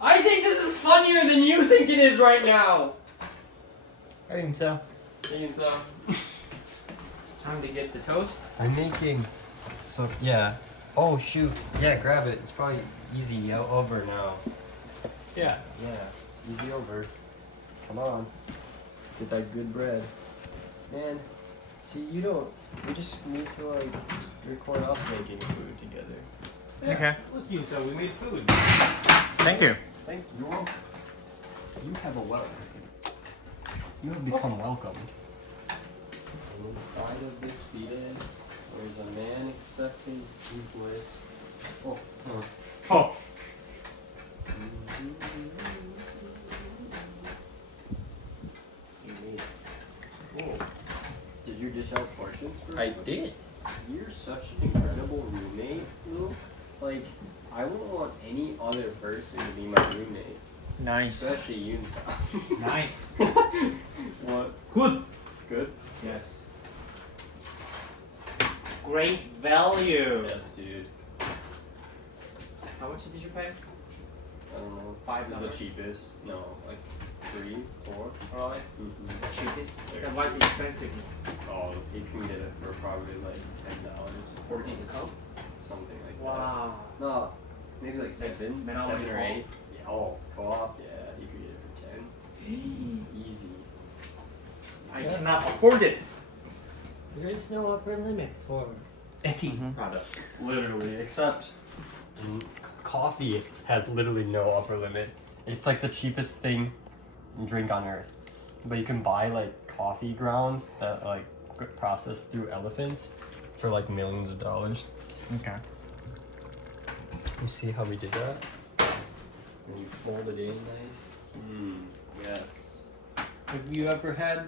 I think this is funnier than you think it is right now. I think so. Think so? Time to get the toast. I'm making. So yeah. Oh shoot. Yeah, grab it. It's probably easy over now. Yeah. Yeah, it's easy over. Come on. Get that good bread. Man, see, we just need to like just record us making food together. Yeah. Okay. Look you, so we made food. Thank you. Thank you. You have a welcome. You have become welcome. And inside of this fetus, there's a man except his boys. Oh. Oh. You made it. Oh. Did you dish out portions for I everyone? did. You're such an incredible roommate, Lou. Like, I wouldn't want any other person to be my roommate. Nice. Especially you, Sal. Nice. What? Good. Good? Yes. Great value. Yes, dude. How much did you pay? I don't know. $5 is the cheapest. No, like 3, 4. Alright. Mm-hmm. The cheapest. Very Then why is it expensive? Oh, you can get it for probably like $10 For this cup? something like Wow. that. No, maybe like 7, Then I'll 7 make or all. 8. Yeah. Oh, co-op. Yeah, you could get it for 10. Easy. I Yeah. cannot afford it. There is no upper limit for any product. Literally, except coffee has literally no upper limit. It's like the cheapest thing drink on earth. But you can buy like coffee grounds that like get processed through elephants for like millions of dollars. Okay. You see how we did that? And you fold it in nice. Yes. Have you ever had